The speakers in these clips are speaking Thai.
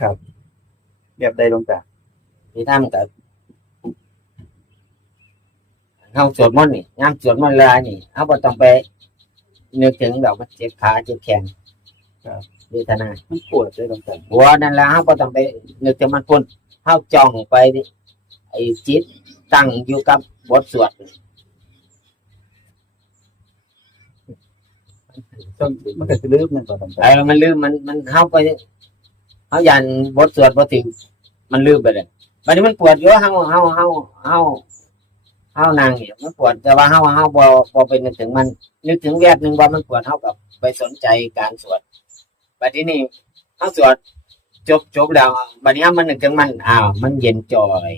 ครับแบบใดหลวงตาที่ทำกับเฮาสวดมนต์นี่ยามสวดมนต์เวลานี่เฮาบ่ต้องไปนึกถึงดอกมันเจ็บขาเจ็บแขนเวทนามันปวดเลยหลวงตาหัวนั่นแหละเฮาบ่ต้องไปนึกถึงมันพุ่นเฮาจ้องไปไอ้จิตตั้งอยู่กับบทสวดมันก็สิลืมมันก็หลวงตามันลืมมันเฮาไปเฮายันบทสวดบ่ถึงมันลืมไปเลยบัดนี้มันปวดอยู่เฮานั่งนี่มันปวดแต่ว่าเฮาบ่ไปนึกถึงมันนึกถึงแวบนึงว่ามันปวดเฮาก็ไปสนใจการสวดบัดนี้เฮาสวดจบแล้วบัดนี้มันนึกถึงมันมันเย็นจ่อย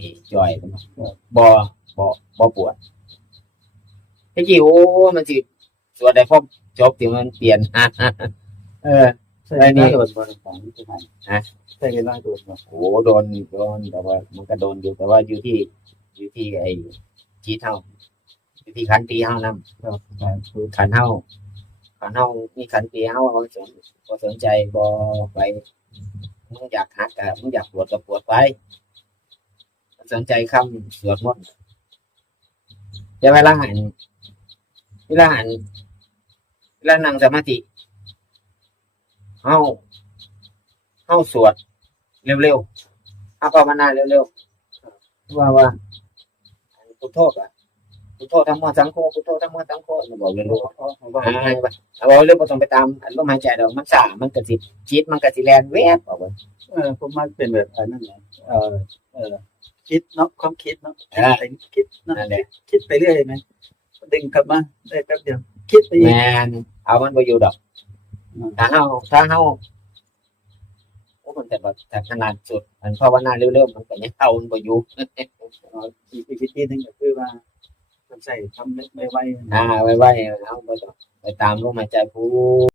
บ่ปวดที่จริงมันสิสวดได้พอจบที่มันเปลี่ยนใช่นี่โดนบ่หลวงตาที่ไหนใช่เวลาโดนบ่โดนแต่ว่ามันก็โดนอยู่แต่ว่าอยู่ที่ไอ้จิตเฮาอยู่ที่ขันติเฮานำครับคือขันเฮามีขันติเฮาบ่สนใจบ่ไปมึงอยากหัดก็มึงอยากปวดก็ปวดไปสนใจคำสวดมนต์แต่เวลานั่งสมาธิเฮาสวดเร็วๆภาวนาเร็วๆว่าพุทโธอะพุทโธธัมโมสังโฆพุทโธธัมโมสังโฆบอกเร็วๆบอกเร็วบ่ต้องไปตามลมหายใจดอกมันซ่ามันก็สิจิตมันก็สิแล่นแวบออกไปผมว่าเป็นแบบนั้นแหละคิดเนาะความคิดเนาะคิดนั่นแหละคิดไปเรื่อยไหมดึงกลับมาได้แป๊บเดียวคิดไปแม่นเอามันบ่อยู่ดอกถ้าเฮามันแต่ว่าถ้าขนาดสุดมันภาวนาเร็วๆมันก็ยังเอามันบ่อยู่อีกวิธีนึงก็คือว่าใส่ทำไวๆไวๆเอาบ่ต้องไปตามลมหายใจพู